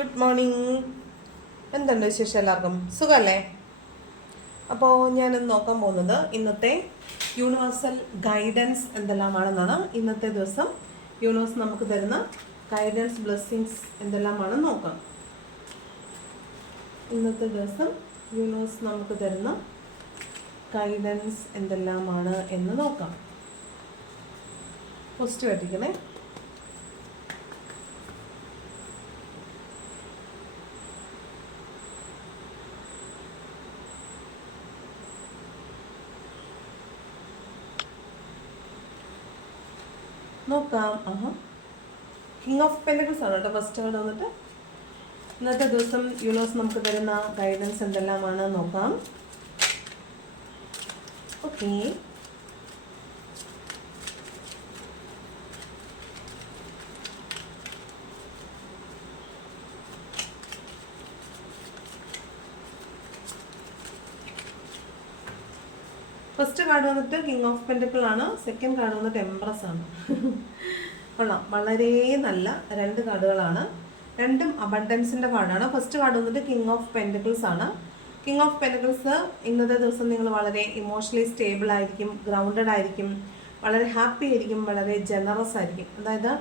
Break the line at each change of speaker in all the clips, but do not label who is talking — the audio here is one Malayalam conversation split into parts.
ഗുഡ് മോർണിംഗ് എന്തുണ്ട് വിശേഷം എല്ലാവർക്കും? സുഖമല്ലേ അപ്പോൾ ഞാനിന്ന് നോക്കാൻ പോകുന്നത് ഇന്നത്തെ യൂണിവേഴ്സൽ ഗൈഡൻസ് എന്തെല്ലാമാണെന്നാണ്. ഇന്നത്തെ ദിവസം യൂണിവേഴ്സ് നമുക്ക് തരുന്ന ഗൈഡൻസ് ബ്ലെസ്സിങ്സ് എന്തെല്ലാമാണെന്ന് നോക്കാം. ഇന്നത്തെ ദിവസം യൂണിവേഴ്സ് നമുക്ക് തരുന്ന ഗൈഡൻസ് എന്തെല്ലാമാണ് എന്ന് നോക്കാം. ഫസ്റ്റ് ആയിട്ടിരിക്കണേ നോക്കാം. ആഹാ. കിങ് ഓഫ് പെൻഡക്കിൾസ് ആണ് കേട്ടോ ഫസ്റ്റ് അവിടെ വന്നിട്ട്. ഇന്നത്തെ ദിവസം യൂണിവേഴ്സ് നമുക്ക് തരുന്ന ഗൈഡൻസ് എന്തെല്ലാമാണ് നോക്കാം. ഓക്കെ ഫസ്റ്റ് കാർഡ് വന്നിട്ട് കിങ് ഓഫ് പെന്റക്കിൾ ആണ്. സെക്കൻഡ് കാർഡ് വന്നിട്ട് എംപ്രസ് ആണ്. കൊള്ളാം. വളരെ നല്ല രണ്ട് കാർഡുകളാണ്. രണ്ടും അബണ്ടൻസിന്റെ കാർഡാണ് ഫസ്റ്റ് കാർഡ് വന്നിട്ട് കിങ് ഓഫ് പെന്റക്കിൾസ് ആണ്. കിങ് ഓഫ് പെന്റക്കിൾസ് ഇന്നത്തെ ദിവസം നിങ്ങൾ വളരെ ഇമോഷണലി സ്റ്റേബിൾ ആയിരിക്കും ഗ്രൗണ്ടഡ് ആയിരിക്കും വളരെ ഹാപ്പി ആയിരിക്കും വളരെ ജനറസ് ആയിരിക്കും. അതായത്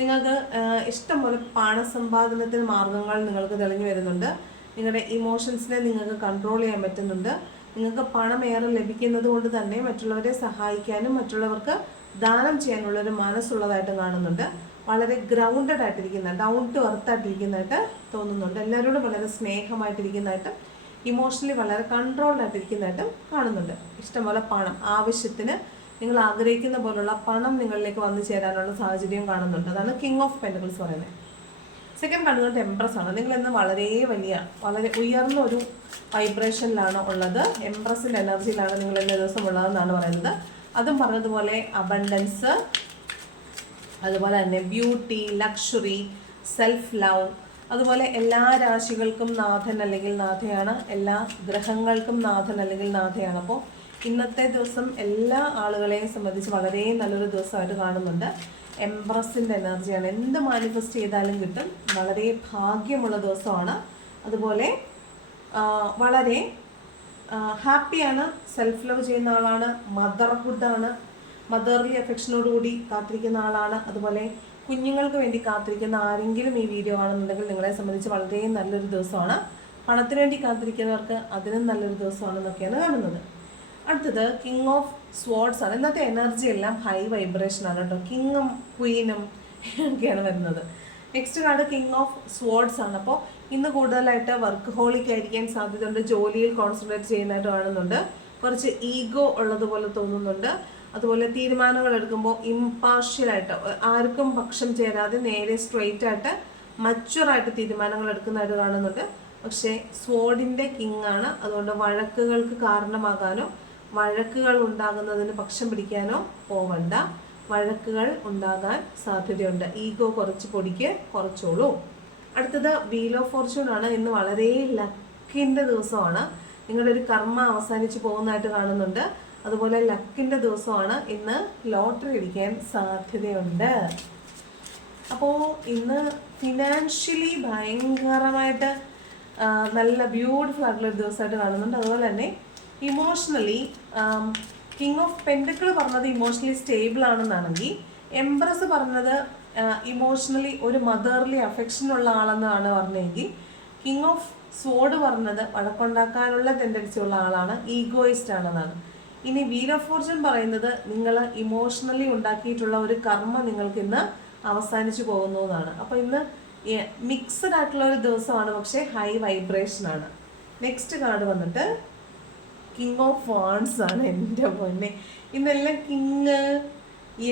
നിങ്ങൾക്ക് ഇഷ്ടംപോലെ പണസമ്പാദനത്തിന് മാർഗങ്ങൾ നിങ്ങൾക്ക് തെളിഞ്ഞു വരുന്നുണ്ട്. നിങ്ങളുടെ ഇമോഷൻസിനെ നിങ്ങൾക്ക് കൺട്രോൾ ചെയ്യാൻ പറ്റുന്നുണ്ട്. നിങ്ങൾക്ക് പണം ഏറെ ലഭിക്കുന്നത് കൊണ്ട് തന്നെ മറ്റുള്ളവരെ സഹായിക്കാനും മറ്റുള്ളവർക്ക് ദാനം ചെയ്യാനുള്ള ഒരു മനസ്സുള്ളതായിട്ട് കാണുന്നുണ്ട്. വളരെ ഗ്രൗണ്ടഡ് ആയിട്ടിരിക്കുന്ന ഡൗൺ ടു എർത്ത് ആയിട്ടിരിക്കുന്നതായിട്ട് തോന്നുന്നുണ്ട്. എല്ലാവരോടും വളരെ സ്നേഹമായിട്ടിരിക്കുന്നതായിട്ട് ഇമോഷണലി വളരെ കൺട്രോൾഡ് ആയിട്ടിരിക്കുന്നതായിട്ട് കാണുന്നുണ്ട്. ഇഷ്ടംപോലെ പണം ആവശ്യത്തിന് നിങ്ങൾ ആഗ്രഹിക്കുന്ന പോലുള്ള പണം നിങ്ങളിലേക്ക് വന്നു ചേരാനുള്ള സാഹചര്യം കാണുന്നുണ്ട്. അതാണ് കിങ് ഓഫ് പെന്റക്കിൾസ് പറയുന്നത്. സെക്കൻഡ് കണ്ണുകൾ എംപ്രസ് ആണ്. നിങ്ങൾ ഇന്ന് വളരെ വലിയ വളരെ ഉയർന്ന ഒരു വൈബ്രേഷനിലാണ് ഉള്ളത്. എംപ്രസിന്റെ എനർജിയിലാണ് നിങ്ങൾ ഇന്ന ദിവസം ഉള്ളതെന്നാണ് പറയുന്നത്. അതും പറഞ്ഞതുപോലെ അബണ്ടൻസ് അതുപോലെ തന്നെ ബ്യൂട്ടി ലക്ഷറി സെൽഫ് ലവ് അതുപോലെ എല്ലാ രാശികൾക്കും നാഥൻ അല്ലെങ്കിൽ നാഥയാണ് എല്ലാ ഗ്രഹങ്ങൾക്കും നാഥൻ അല്ലെങ്കിൽ നാഥയാണ്. അപ്പോൾ ഇന്നത്തെ ദിവസം എല്ലാ ആളുകളെയും സംബന്ധിച്ച് വളരെ നല്ലൊരു ദിവസമായിട്ട് കാണുന്നുണ്ട്. എംബ്രസിന്റെ എനർജിയാണ്. എന്ത് മാനിഫെസ്റ്റ് ചെയ്താലും കിട്ടും. വളരെ ഭാഗ്യമുള്ള ദിവസമാണ്. അതുപോലെ വളരെ ഹാപ്പിയാണ് സെൽഫ് ലവ് ചെയ്യുന്ന ആളാണ് മദർഹുഡാണ് മദർലി അഫെക്ഷനോടുകൂടി കാത്തിരിക്കുന്ന ആളാണ്. അതുപോലെ കുഞ്ഞുങ്ങൾക്ക് വേണ്ടി കാത്തിരിക്കുന്ന ആരെങ്കിലും ഈ വീഡിയോ കാണുന്നുണ്ടെങ്കിൽ നിങ്ങളെ സംബന്ധിച്ച് വളരെ നല്ലൊരു ദിവസമാണ്. പണത്തിന് വേണ്ടി കാത്തിരിക്കുന്നവർക്ക് അതിനും നല്ലൊരു ദിവസമാണെന്നൊക്കെയാണ് കാണുന്നത്. അടുത്തത് കിങ് ഓഫ് സ്വാർഡ്സ് ആണ്. ഇന്നത്തെ എനർജി എല്ലാം ഹൈ വൈബ്രേഷൻ ആണ് കേട്ടോ. കിങ്ങും ക്വീനും ഒക്കെയാണ് വരുന്നത്. Next card king of swords ആണ്. അപ്പോൾ ഇന്ന് കൂടുതലായിട്ട് വർക്ക് ഹോളിക്ക് ആയിരിക്കാൻ സാധ്യതയുണ്ട്. ജോലിയിൽ കോൺസെൻട്രേറ്റ് ചെയ്യുന്നതായിട്ട് കാണുന്നുണ്ട്. കുറച്ച് ഈഗോ ഉള്ളതുപോലെ തോന്നുന്നുണ്ട്. അതുപോലെ തീരുമാനങ്ങൾ എടുക്കുമ്പോൾ ഇമ്പാർഷ്യലായിട്ട് ആർക്കും പക്ഷം ചേരാതെ നേരെ സ്ട്രെയിറ്റ് ആയിട്ട് മച്ചുറായിട്ട് തീരുമാനങ്ങൾ എടുക്കുന്നതായിട്ട് കാണുന്നുണ്ട്. പക്ഷേ സ്വാഡിന്റെ കിങ് ആണ്. അതുകൊണ്ട് വഴക്കുകൾക്ക് കാരണമാകാനോ വഴക്കുകൾ ഉണ്ടാകുന്നതിന് പക്ഷം പിടിക്കാനോ പോവണ്ട. വഴക്കുകൾ ഉണ്ടാകാൻ സാധ്യതയുണ്ട്. ഈഗോ കുറച്ച് പൊടിക്ക് കുറച്ചോളൂ. അടുത്തത് വീൽ ഓഫ് ഫോർച്യൂൺ ആണ്. ഇന്ന് വളരെ ലക്കിന്റെ ദിവസമാണ്. നിങ്ങളുടെ ഒരു കർമ്മ അവസാനിച്ച് പോകുന്നതായിട്ട് കാണുന്നുണ്ട്. അതുപോലെ ലക്കിന്റെ ദിവസമാണ്. ഇന്ന് ലോട്ടറി അടിക്കാൻ സാധ്യതയുണ്ട്. അപ്പോൾ ഇന്ന് ഫിനാൻഷ്യലി ഭയങ്കരമായിട്ട് നല്ല ബ്യൂട്ടിഫുൾ ആയിട്ടുള്ള ഒരു ദിവസമായിട്ട് കാണുന്നുണ്ട്. അതുപോലെ തന്നെ ഇമോഷണലി കിങ് ഓഫ് പെൻഡക്കിൾ പറഞ്ഞത് ഇമോഷണലി സ്റ്റേബിൾ ആണെന്നാണെങ്കിൽ എംപ്രസ് പറഞ്ഞത് ഇമോഷണലി ഒരു മദർലി അഫെക്ഷൻ ഉള്ള ആളെന്നാണ് പറഞ്ഞതെങ്കിൽ കിങ് ഓഫ് സോഡ് പറഞ്ഞത് വഴക്കുണ്ടാക്കാനുള്ള ടെൻഡൻസി ഉള്ള ആളാണ് ഈഗോയിസ്റ്റ് ആണെന്നാണ്. ഇനി വീൽ ഓഫ് പറയുന്നത് നിങ്ങൾ ഇമോഷണലി ഉണ്ടാക്കിയിട്ടുള്ള ഒരു കർമ്മ നിങ്ങൾക്ക് ഇന്ന് അവസാനിച്ചു പോകുന്നു എന്നാണ്. അപ്പോൾ ഇന്ന് മിക്സഡ് ആയിട്ടുള്ള ഒരു ദിവസമാണ് പക്ഷേ ഹൈ വൈബ്രേഷൻ ആണ്. നെക്സ്റ്റ് കാർഡ് വന്നിട്ട് കിങ് ഓഫ് വാൺസ് ആണ് എന്റെ പൊന്നെ. ഇന്നെല്ലാം കിങ്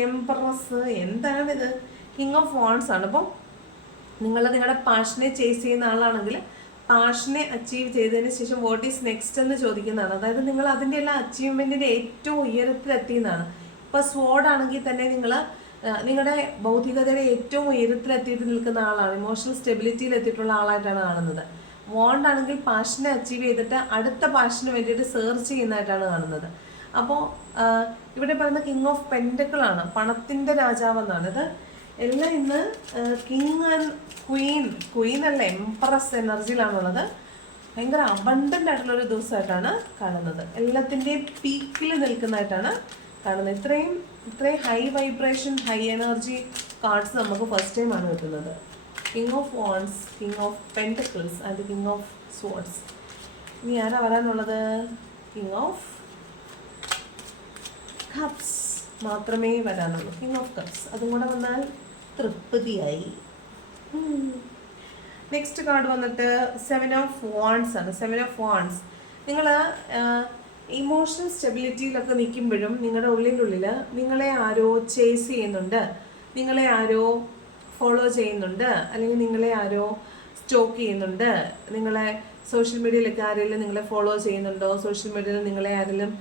എംപ്രസ് എന്താണിത്? കിങ് ഓഫ് വാൺസ് ആണ്. അപ്പം നിങ്ങൾ നിങ്ങളുടെ പാഷനെ ചേസ് ചെയ്യുന്ന ആളാണെങ്കിൽ പാഷനെ അച്ചീവ് ചെയ്തതിന് ശേഷം വാട്ട് ഈസ് നെക്സ്റ്റ് എന്ന് ചോദിക്കുന്നതാണ്. അതായത് നിങ്ങൾ അതിന്റെ എല്ലാ അച്ചീവ്മെന്റിന്റെ ഏറ്റവും ഉയരത്തിലെത്തിയെന്നാണ് ഇപ്പോൾ സ്വാഡ് ആണെങ്കിൽ തന്നെ നിങ്ങൾ നിങ്ങളുടെ ഭൗതികതയുടെ ഏറ്റവും ഉയരത്തിലെത്തിയിട്ട് നിൽക്കുന്ന ആളാണ്. ഇമോഷണൽ സ്റ്റെബിലിറ്റിയിൽ എത്തിയിട്ടുള്ള ആളായിട്ടാണ് കാണുന്നത്. വോണ്ട് ആണെങ്കിൽ പാഷനെ അച്ചീവ് ചെയ്തിട്ട് അടുത്ത പാഷന് വേണ്ടിയിട്ട് സെർച്ച് ചെയ്യുന്നതായിട്ടാണ് കാണുന്നത്. അപ്പോൾ ഇവിടെ പറയുന്ന കിങ് ഓഫ് പെൻഡക്കിൾ ആണ്. പണത്തിന്റെ രാജാവ് എന്നാണ് ഇത് എല്ലാം ഇന്ന് കിങ് ആൻഡ് ക്വീൻ ക്വീൻ അല്ല എംപ്രസ് എനർജിയിലാണുള്ളത് ഭയങ്കര അബണ്ടന്റ് ആയിട്ടുള്ള ഒരു ദിവസമായിട്ടാണ് കാണുന്നത്. എല്ലാത്തിന്റെയും പീക്കിൽ നിൽക്കുന്നതായിട്ടാണ് കാണുന്നത്. ഇത്രയും ഇത്രയും high vibration high energy cards നമുക്ക് ഫസ്റ്റ് ടൈമാണ് കിട്ടുന്നത്. King of wands king of pentacles and king of swords ഇനി ആരാ വരാനുള്ളത്? കിങ് ഓഫ് കപ്സ് മാത്രമേ വരാനുള്ളൂ. കിങ് ഓഫ് കപ്സ് അതും കൂടെ വന്നാൽ തൃപ്തിയായി. നെക്സ്റ്റ് കാർഡ് വന്നിട്ട് സെവൻ ഓഫ് വോൺസ് ആണ്. സെവൻ ഓഫ് വോൺസ് നിങ്ങൾ ഇമോഷണൽ സ്റ്റെബിലിറ്റിയിലൊക്കെ നിൽക്കുമ്പോഴും നിങ്ങളുടെ ഉള്ളിനുള്ളിൽ നിങ്ങളെ ആരോ ചേസ് ചെയ്യുന്നുണ്ട്. നിങ്ങളെ ആരോ ഫോളോ ചെയ്യുന്നുണ്ട്. അല്ലെങ്കിൽ നിങ്ങളെ ആരോ സ്റ്റോക്ക് ചെയ്യുന്നുണ്ട്. നിങ്ങളെ സോഷ്യൽ മീഡിയയിലൊക്കെ ആരെങ്കിലും നിങ്ങളെ ഫോളോ ചെയ്യുന്നുണ്ടോ? സോഷ്യൽ മീഡിയയിൽ നിങ്ങളെ ആരെങ്കിലും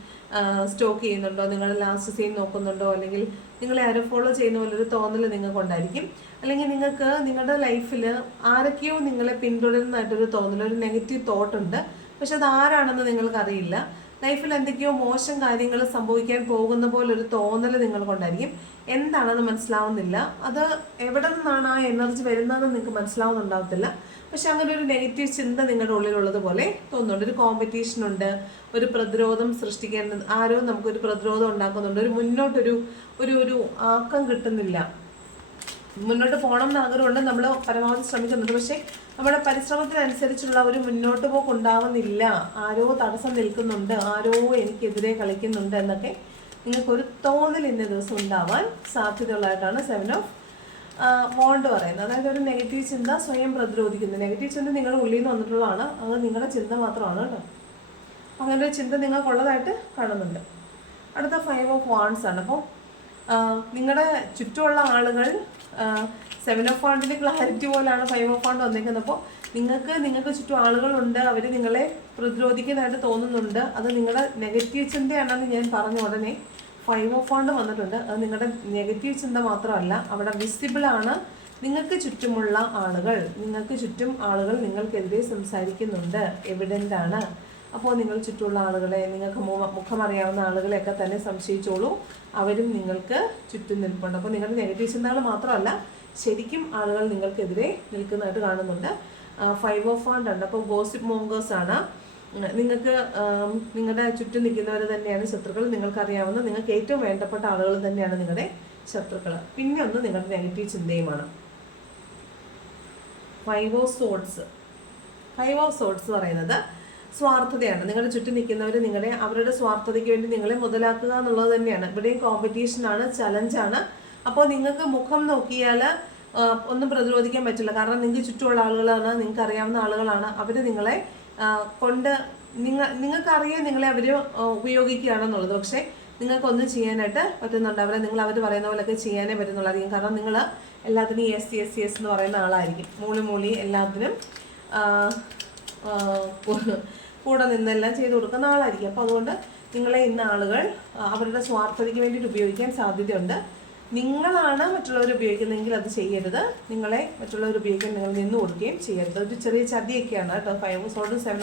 സ്റ്റോക്ക് ചെയ്യുന്നുണ്ടോ? നിങ്ങളുടെ ലാസ്റ്റ് സീൻ നോക്കുന്നുണ്ടോ? അല്ലെങ്കിൽ നിങ്ങളെ ആരോ ഫോളോ ചെയ്യുന്ന പോലൊരു തോന്നൽ നിങ്ങൾക്കുണ്ടായിരിക്കും അല്ലെങ്കിൽ നിങ്ങൾക്ക് നിങ്ങളുടെ ലൈഫിൽ ആരൊക്കെയോ നിങ്ങളെ പിന്തുടരുന്നതായിട്ടൊരു തോന്നൽ ഒരു നെഗറ്റീവ് തോട്ട് ഉണ്ട്. പക്ഷെ അത് ആരാണെന്ന് നിങ്ങൾക്കറിയില്ല. ലൈഫിൽ എന്തൊക്കെയോ മോശം കാര്യങ്ങൾ സംഭവിക്കാൻ പോകുന്ന പോലെ ഒരു തോന്നൽ നിങ്ങൾക്കുണ്ടായിരിക്കും. എന്താണെന്ന് മനസ്സിലാവുന്നില്ല. അത് എവിടെ നിന്നാണ് ആ എനർജി വരുന്നതെന്ന് നിങ്ങൾക്ക് മനസ്സിലാവുന്നുണ്ടാവത്തില്ല. പക്ഷെ അങ്ങനെ ഒരു നെഗറ്റീവ് ചിന്ത നിങ്ങളുടെ ഉള്ളിലുള്ളത് പോലെ തോന്നുന്നുണ്ട്. ഒരു കോമ്പറ്റീഷൻ ഉണ്ട് ഒരു പ്രതിരോധം സൃഷ്ടിക്കേണ്ടത് ആരോ നമുക്കൊരു പ്രതിരോധം ഉണ്ടാക്കുന്നുണ്ട്. ഒരു മുന്നോട്ടൊരു ഒരു ഒരു ആക്കം കിട്ടുന്നില്ല. മുന്നോട്ട് പോകണം എന്ന് ആഗ്രഹമുണ്ട് നമ്മൾ പരമാവധി ശ്രമിക്കുന്നുണ്ട്. പക്ഷേ നമ്മുടെ പരിശ്രമത്തിനനുസരിച്ചുള്ള ഒരു മുന്നോട്ട് പോക്ക് ഉണ്ടാവുന്നില്ല ആരോ തടസ്സം നിൽക്കുന്നുണ്ട്. ആരോ എനിക്കെതിരെ കളിക്കുന്നുണ്ട് എന്നൊക്കെ നിങ്ങൾക്കൊരു തോന്നൽ ഇന്ന ദിവസം ഉണ്ടാവാൻ സാധ്യതയുള്ളതായിട്ടാണ് സെവൻ ഓഫ് മോണ്ട് പറയുന്നത്. അതായത് ഒരു നെഗറ്റീവ് ചിന്ത സ്വയം പ്രതിരോധിക്കുന്നത് നെഗറ്റീവ് ചിന്ത നിങ്ങളുടെ ഉള്ളിൽ നിന്ന് വന്നിട്ടുള്ളതാണ്. അത് നിങ്ങളുടെ ചിന്ത മാത്രമാണ് കേട്ടോ. അങ്ങനെ ഒരു ചിന്ത നിങ്ങൾക്കുള്ളതായിട്ട് കാണുന്നുണ്ട്. അടുത്ത ഫൈവ് ഓഫ് വാൺസ് ആണ്. അപ്പോൾ നിങ്ങളുടെ ചുറ്റുമുള്ള ആളുകൾ സെവൻ ഓഫ് ഫണ്ടിന്റെ ക്ലാരിറ്റി പോലെയാണ് ഫൈവ് ഓഫ് ഫണ്ട് വന്നിരിക്കുന്നത്. അപ്പോൾ നിങ്ങൾക്ക് നിങ്ങൾക്ക് ചുറ്റും ആളുകളുണ്ട്. അവർ നിങ്ങളെ പ്രതിരോധിക്കുന്നതായിട്ട് തോന്നുന്നുണ്ട്. അത് നിങ്ങളുടെ നെഗറ്റീവ് ചിന്തയാണെന്ന് ഞാൻ പറഞ്ഞ ഉടനെ ഫൈവ് ഓഫ് ഫണ്ട് വന്നിട്ടുണ്ട്. അത് നിങ്ങളുടെ നെഗറ്റീവ് ചിന്ത മാത്രമല്ല അവിടെ വിസിബിളാണ് നിങ്ങൾക്ക് ചുറ്റുമുള്ള ആളുകൾ. നിങ്ങൾക്ക് ചുറ്റും ആളുകൾ നിങ്ങൾക്കെതിരെ സംസാരിക്കുന്നുണ്ട്. എവിഡന്റ് ആണ്. അപ്പോൾ നിങ്ങൾ ചുറ്റുമുള്ള ആളുകളെ നിങ്ങൾക്ക് മുഖം മുഖമറിയാവുന്ന ആളുകളെയൊക്കെ തന്നെ സംശയിച്ചോളൂ. അവരും നിങ്ങൾക്ക് ചുറ്റും നിൽപ്പുണ്ട്. അപ്പോൾ നിങ്ങളുടെ നെഗറ്റീവ് ചിന്തകൾ മാത്രമല്ല ശരിക്കും ആളുകൾ നിങ്ങൾക്കെതിരെ നിൽക്കുന്നതായിട്ട് കാണുന്നുണ്ട്. ഫൈവ് ഓഫ് ഫണ്ട് ഉണ്ട് അപ്പോൾ ഗോസിപ്പ് മോങ്കേഴ്സ് ആണ്. നിങ്ങൾക്ക് നിങ്ങളുടെ ചുറ്റും നിൽക്കുന്നവർ തന്നെയാണ് ശത്രുക്കൾ. നിങ്ങൾക്കറിയാവുന്ന നിങ്ങൾക്ക് ഏറ്റവും വേണ്ടപ്പെട്ട ആളുകൾ തന്നെയാണ് നിങ്ങളുടെ ശത്രുക്കൾ. പിന്നെ ഒന്ന് നിങ്ങളുടെ negative ചിന്തയുമാണ്. Five of swords five of swords പറയുന്നത് സ്വാർത്ഥതയാണ്. നിങ്ങളുടെ ചുറ്റും നിൽക്കുന്നവർ നിങ്ങളെ അവരുടെ സ്വാർത്ഥതയ്ക്ക് വേണ്ടി നിങ്ങളെ മുതലാക്കുക എന്നുള്ളത് തന്നെയാണ്. ഇവിടെയും കോമ്പറ്റീഷനാണ് ചലഞ്ചാണ് അപ്പോൾ നിങ്ങൾക്ക് മുഖം നോക്കിയാൽ ഒന്നും പ്രതിരോധിക്കാൻ പറ്റില്ല. കാരണം നിങ്ങൾക്ക് ചുറ്റുമുള്ള ആളുകളാണ് നിങ്ങൾക്ക് അറിയാവുന്ന ആളുകളാണ്. അവർ നിങ്ങളെ കൊണ്ട് നിങ്ങൾ നിങ്ങൾക്കറിയാൻ നിങ്ങളെ അവർ ഉപയോഗിക്കുകയാണെന്നുള്ളത്. പക്ഷേ നിങ്ങൾക്കൊന്നും ചെയ്യാനായിട്ട് പറ്റുന്നുണ്ട്. അവരെ നിങ്ങൾ അവർ പറയുന്ന പോലെയൊക്കെ ചെയ്യാനേ പറ്റുന്നുള്ളായിരിക്കും. കാരണം നിങ്ങൾ എല്ലാത്തിനും എസ് എസ് എസ് എന്ന് പറയുന്ന ആളായിരിക്കും. മൂളി മൂളി എല്ലാത്തിനും കൂടെ നിന്നെല്ലാം ചെയ്തു കൊടുക്കുന്ന ആളായിരിക്കും. അപ്പോൾ അതുകൊണ്ട് നിങ്ങളെ ഇന്ന ആളുകൾ അവരുടെ സ്വാർത്ഥതയ്ക്ക് വേണ്ടിയിട്ട് ഉപയോഗിക്കാൻ സാധ്യതയുണ്ട്. നിങ്ങളാണ് മറ്റുള്ളവർ ഉപയോഗിക്കുന്നതെങ്കിൽ അത് ചെയ്യരുത്. നിങ്ങളെ മറ്റുള്ളവർ ഉപയോഗിക്കാൻ നിങ്ങൾ നിന്ന് കൊടുക്കുകയും ചെയ്യരുത്. ഒരു ചെറിയ ചതിയൊക്കെയാണ് കേട്ടോ. Five സോഡും seven